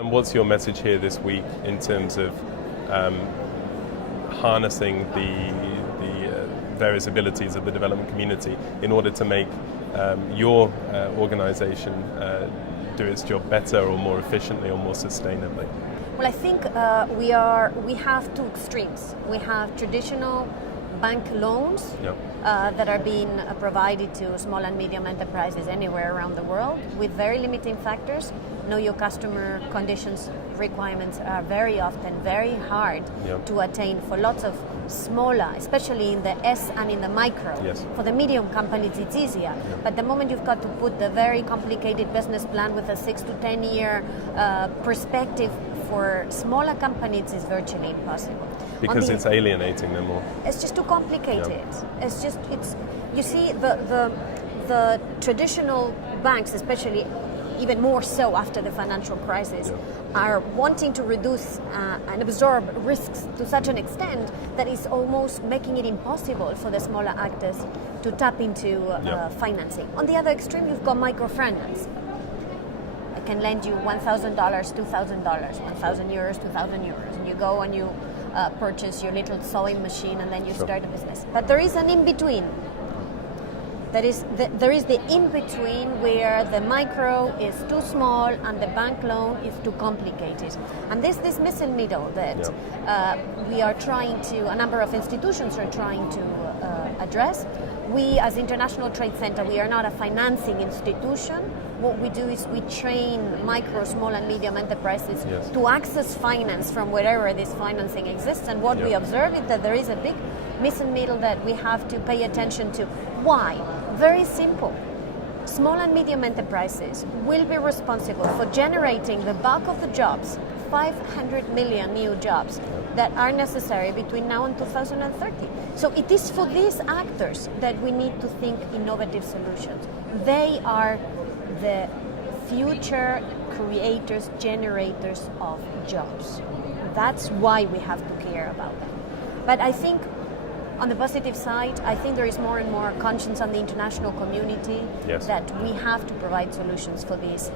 And what's your message here this week in terms of harnessing the various abilities of the development community in order to make your organization do its job better or more efficiently or more sustainably? Well, I think we have two extremes. We have traditional bank loans that are being provided to small and medium enterprises anywhere around the world with very limiting factors. Know your customer conditions requirements are very often very hard to attain for lots of smaller, especially in the S and in the micro. Yes. For the medium companies it's easier, but the moment you've got to put the very complicated business plan with a 6 to 10 year perspective for smaller companies is virtually impossible. Because it's alienating them all. It's just too complicated. You see the traditional banks, especially even more so after the financial crisis, are wanting to reduce and absorb risks to such an extent that it's almost making it impossible for the smaller actors to tap into financing. On the other extreme, you've got microfinance. I can lend you $1,000, $2,000, 1,000 euros, 2,000 euros, and you go and you purchase your little sewing machine and then you start a business. But there is an in-between. There is the in-between where the micro is too small and the bank loan is too complicated. And this missing middle that we are trying to, a number of institutions are trying to address. We, as International Trade Center, we are not a financing institution. What we do is we train micro, small and medium enterprises to access finance from wherever this financing exists. And what we observe is that there is a big missing middle that we have to pay attention to. Why? Very simple. Small and medium enterprises will be responsible for generating the bulk of the jobs, 500 million new jobs that are necessary between now and 2030. So it is for these actors that we need to think innovative solutions. They are the future creators, generators of jobs. That's why we have to care about them. But I think on the positive side, I think there is more and more conscience on the international community that we have to provide solutions for these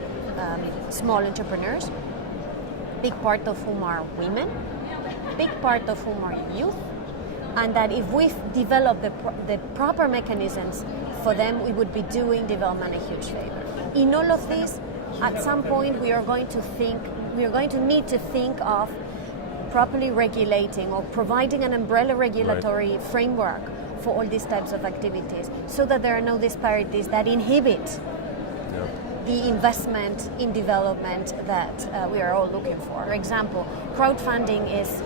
small entrepreneurs, big part of whom are women, big part of whom are youth, and that if we develop the proper mechanisms for them, we would be doing development a huge favor. In all of this, at some point we are going to need to think of properly regulating or providing an umbrella regulatory framework for all these types of activities so that there are no disparities that inhibit the investment in development that we are all looking for. For example, crowdfunding is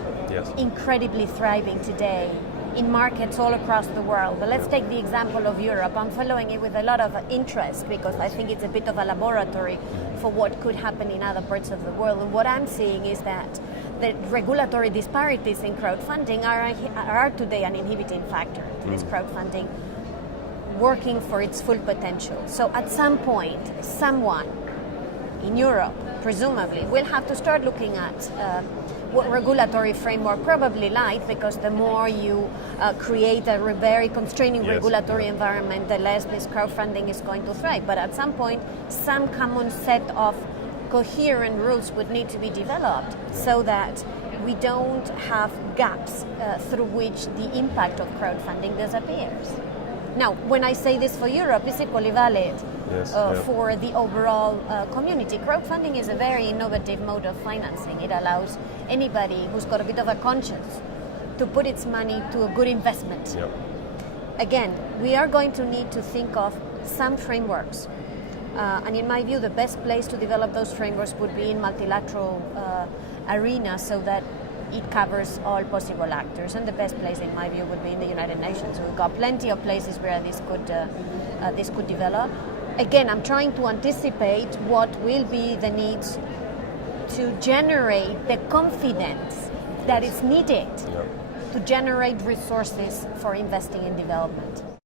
incredibly thriving today in markets all across the world. But let's take the example of Europe. I'm following it with a lot of interest because I think it's a bit of a laboratory for what could happen in other parts of the world. And what I'm seeing is that the regulatory disparities in crowdfunding are today an inhibiting factor to this crowdfunding working for its full potential. So at some point, someone in Europe, presumably, will have to start looking at what regulatory framework, probably light, because the more you create a very constraining regulatory environment, the less this crowdfunding is going to thrive. But at some point, some common set of coherent rules would need to be developed so that we don't have gaps through which the impact of crowdfunding disappears. Now, when I say this for Europe, it's equally valid for the overall community. Crowdfunding is a very innovative mode of financing. It allows anybody who's got a bit of a conscience to put its money to a good investment. Again, we are going to need to think of some frameworks. And in my view, the best place to develop those frameworks would be in multilateral arena so that it covers all possible actors. And the best place, in my view, would be in the United Nations. We've got plenty of places where this could develop. Again, I'm trying to anticipate what will be the needs to generate the confidence that is needed to generate resources for investing in development.